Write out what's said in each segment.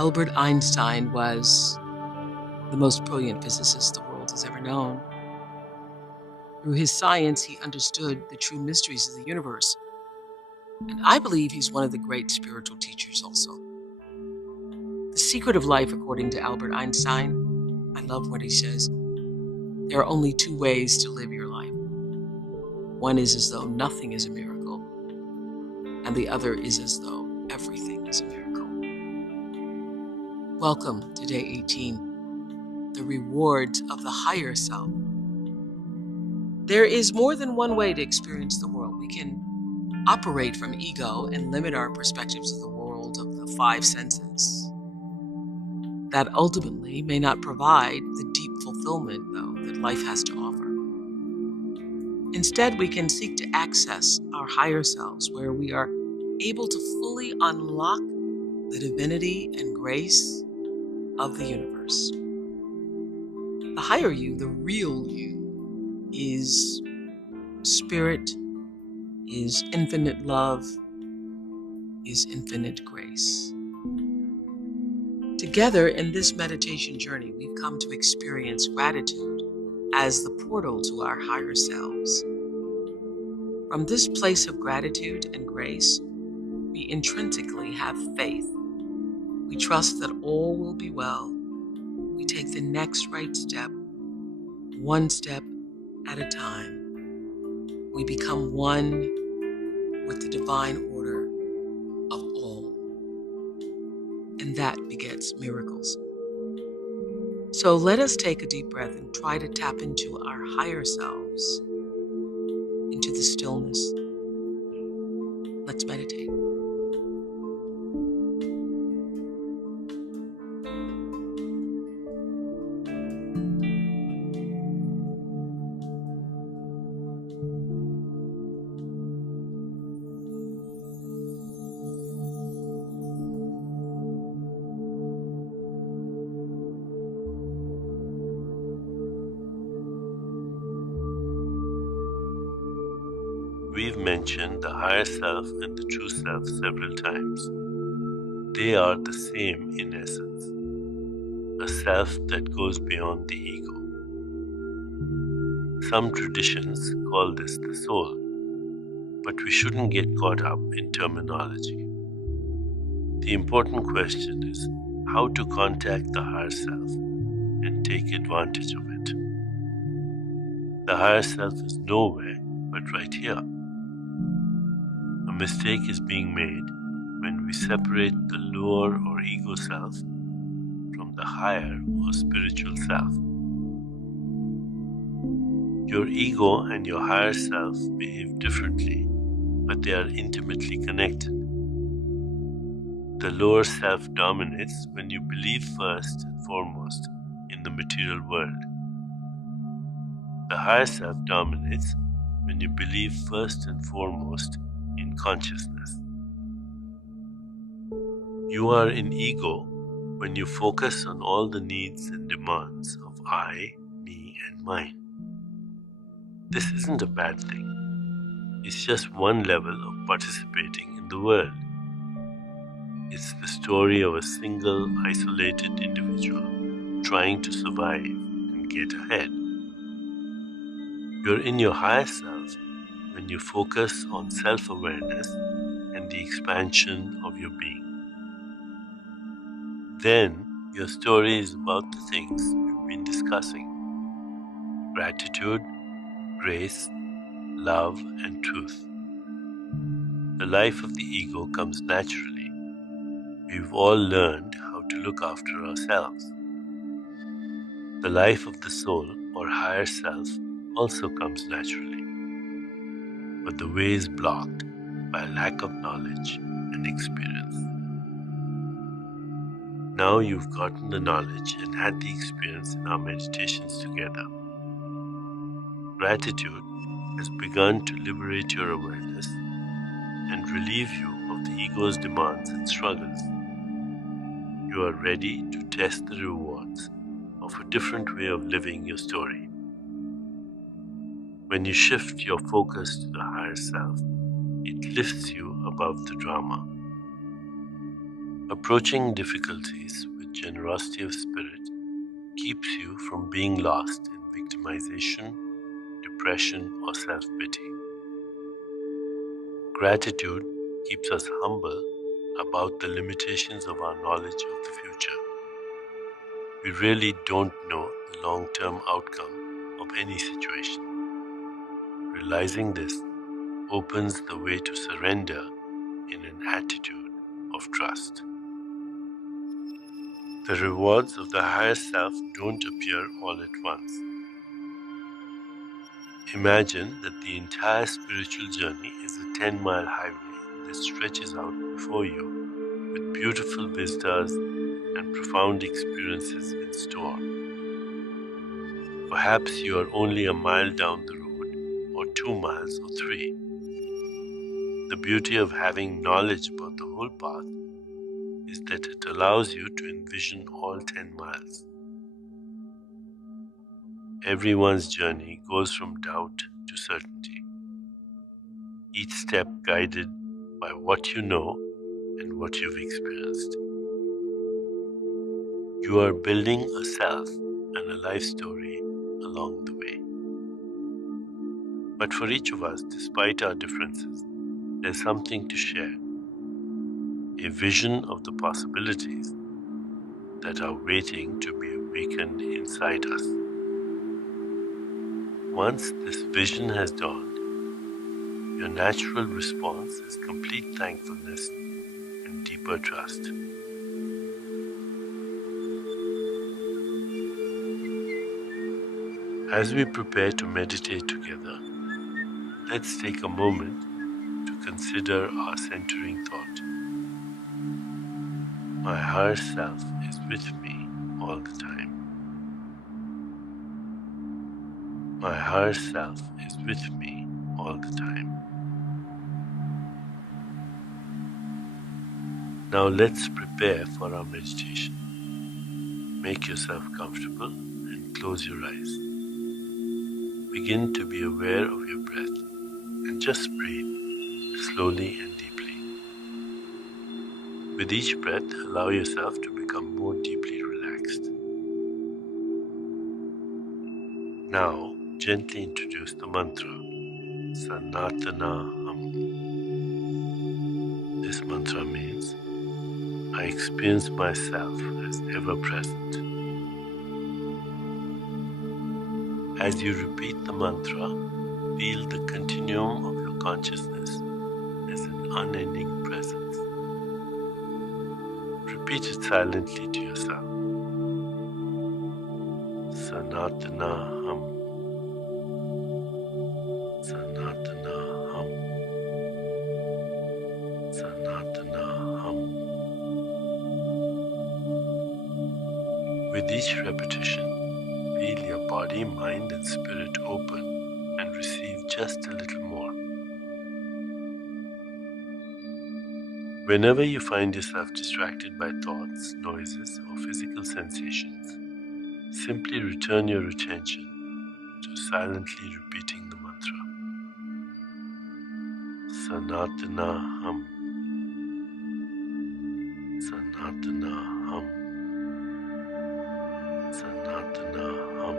Albert Einstein was the most brilliant physicist the world has ever known. Through his science, he understood the true mysteries of the universe. And I believe he's one of the great spiritual teachers also. The secret of life, according to Albert Einstein, I love what he says, there are only two ways to live your life. One is as though nothing is a miracle, and the other is as though everything is a miracle. Welcome to day 18, the rewards of the higher self. There is more than one way to experience the world. We can operate from ego and limit our perspectives of the world of the five senses. That ultimately may not provide the deep fulfillment, though, that life has to offer. Instead, we can seek to access our higher selves, where we are able to fully unlock the divinity and grace of the universe. The higher you, the real you, is spirit, is infinite love, is infinite grace. Together in this meditation journey, we've come to experience gratitude as the portal to our higher selves. From this place of gratitude and grace, we intrinsically have faith. We trust that all will be well. We take the next right step, one step at a time. We become one with the divine order of all. And that begets miracles. So let us take a deep breath and try to tap into our higher selves, into the stillness. Let's meditate. We've mentioned the higher self and the true self several times. They are the same in essence, a self that goes beyond the ego. Some traditions call this the soul, but we shouldn't get caught up in terminology. The important question is how to contact the higher self and take advantage of it. The higher self is nowhere but right here. A mistake is being made when we separate the lower or ego self from the higher or spiritual self. Your ego and your higher self behave differently, but they are intimately connected. The lower self dominates when you believe first and foremost in the material world. The higher self dominates when you believe first and foremost in consciousness. You are in ego when you focus on all the needs and demands of I, me, and mine. This isn't a bad thing. It's just one level of participating in the world. It's the story of a single, isolated individual trying to survive and get ahead. You're in your higher self when you focus on self-awareness and the expansion of your being. Then your story is about the things we've been discussing: gratitude, grace, love, and truth. The life of the ego comes naturally. We've all learned how to look after ourselves. The life of the soul or higher self also comes naturally, but the way is blocked by a lack of knowledge and experience. Now you've gotten the knowledge and had the experience in our meditations together. Gratitude has begun to liberate your awareness and relieve you of the ego's demands and struggles. You are ready to test the rewards of a different way of living your story. When you shift your focus to the higher self, it lifts you above the drama. Approaching difficulties with generosity of spirit keeps you from being lost in victimization, depression, or self-pity. Gratitude keeps us humble about the limitations of our knowledge of the future. We really don't know the long-term outcome of any situation. Realizing this opens the way to surrender in an attitude of trust. The rewards of the higher self don't appear all at once. Imagine that the entire spiritual journey is a 10-mile highway that stretches out before you with beautiful vistas and profound experiences in store. Perhaps you are only a mile down the road, or 2 miles, or 3. The beauty of having knowledge about the whole path is that it allows you to envision all 10 miles. Everyone's journey goes from doubt to certainty, each step guided by what you know and what you've experienced. You are building a self and a life story along the way. But for each of us, despite our differences, there's something to share, a vision of the possibilities that are waiting to be awakened inside us. Once this vision has dawned, your natural response is complete thankfulness and deeper trust. As we prepare to meditate together, let's take a moment to consider our centering thought. My higher self is with me all the time. My higher self is with me all the time. Now let's prepare for our meditation. Make yourself comfortable and close your eyes. Begin to be aware of your breath and just breathe slowly and deeply. With each breath, allow yourself to become more deeply relaxed. Now, gently introduce the mantra, Sanatana Ham. This mantra means, I experience myself as ever present. As you repeat the mantra, feel the continuum of your consciousness as an unending presence. Repeat it silently to yourself. Sanatana Ham. Sanatana Ham. Sanatana Ham. With each repetition, feel your body, mind, and spirit open and receive just a little more. Whenever you find yourself distracted by thoughts, noises, or physical sensations, simply return your attention to silently repeating the mantra. Sanatana Ham. Sanatana Ham. Sanatana Ham.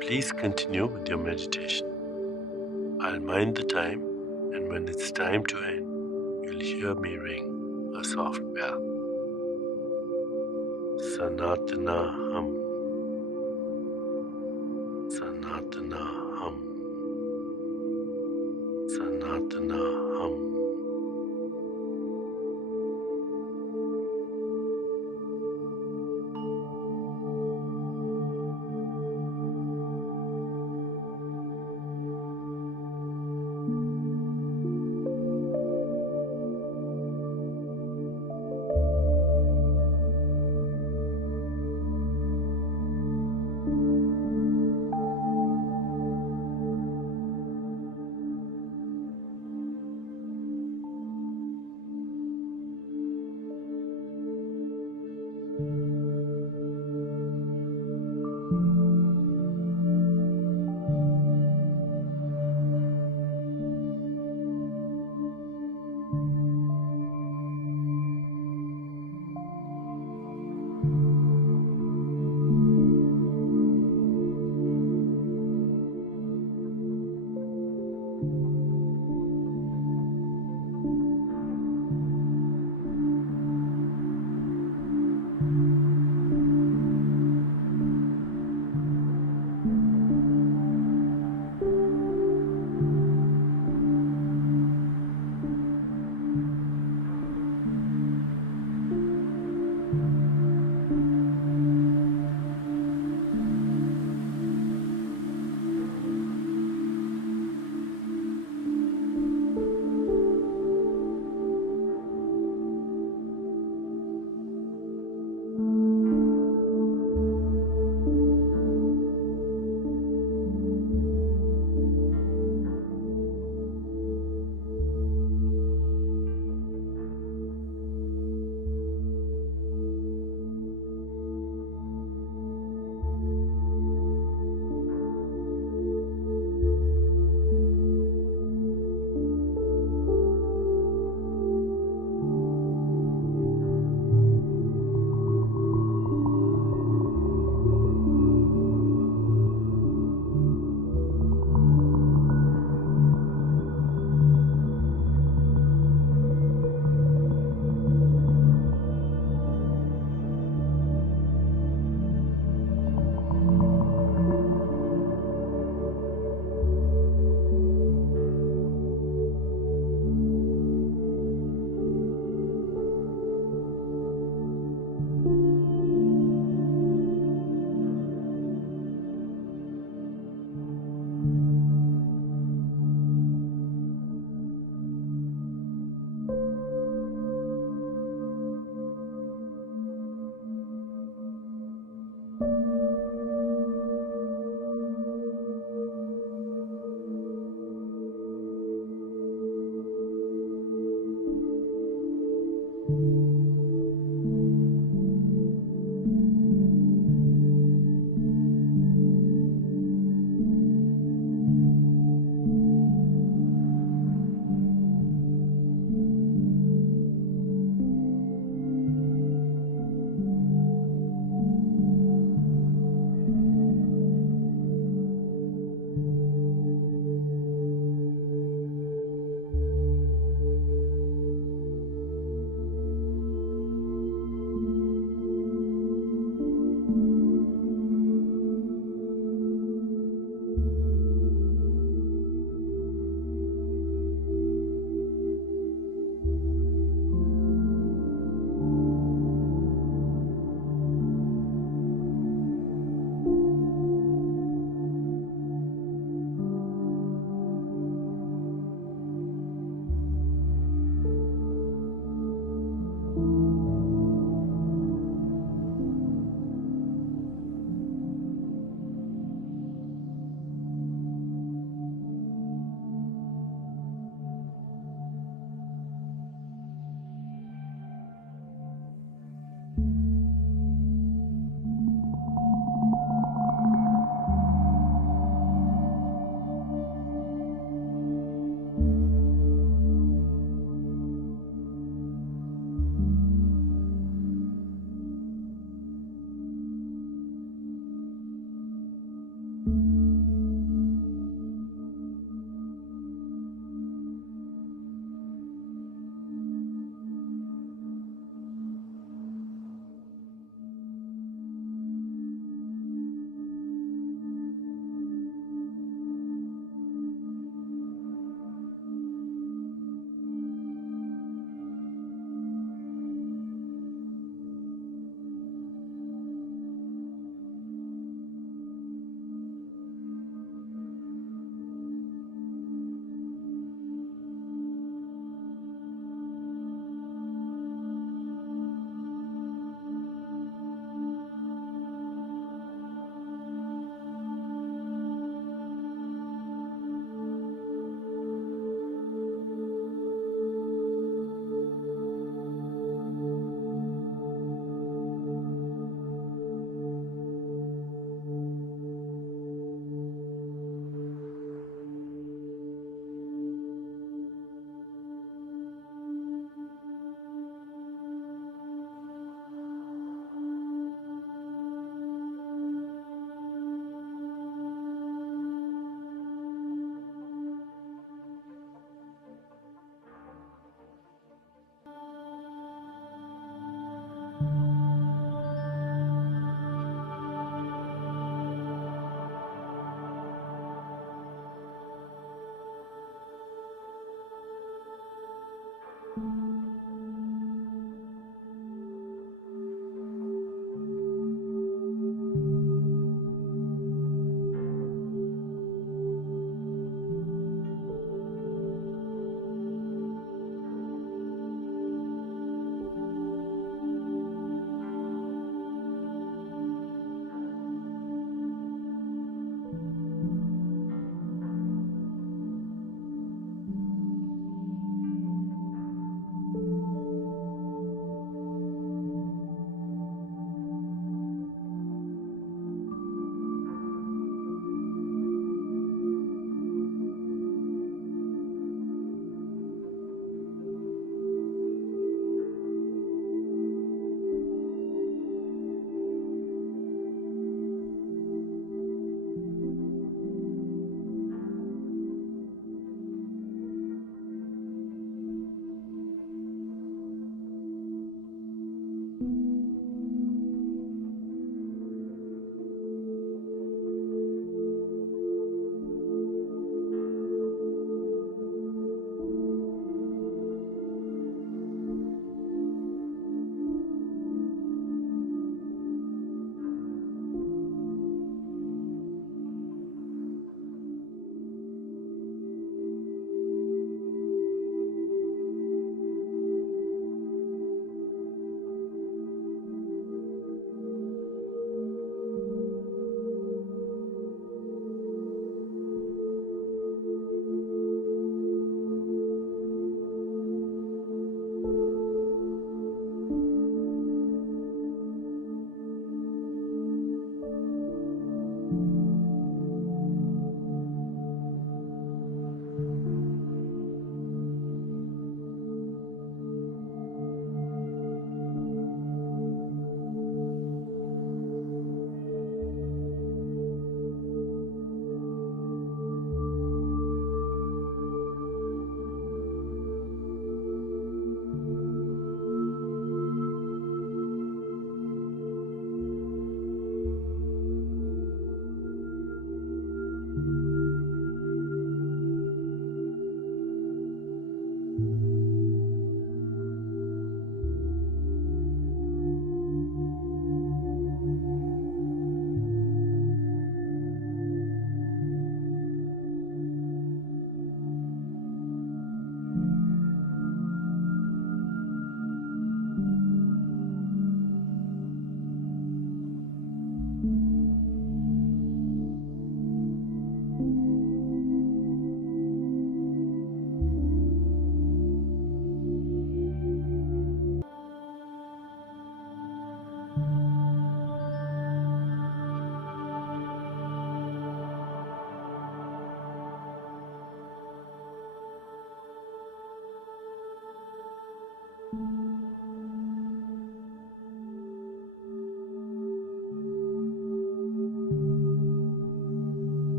Please continue with your meditation. I'll mind the time, and when it's time to end, you'll hear me ring a soft bell. Sanatana Ham. Sanatana Ham. Sanatana Ham.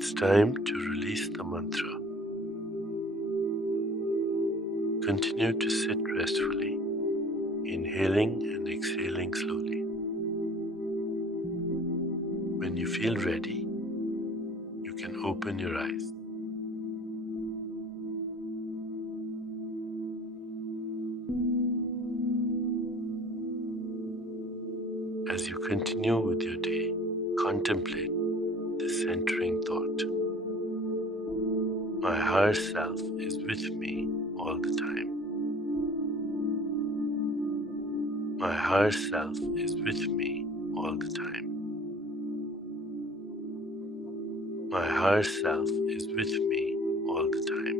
It's time to release the mantra. Continue to sit restfully, inhaling and exhaling slowly. When you feel ready, you can open your eyes. As you continue with your day, contemplate this centering thought. My higher self is with me all the time. My higher self is with me all the time. My higher self is with me all the time.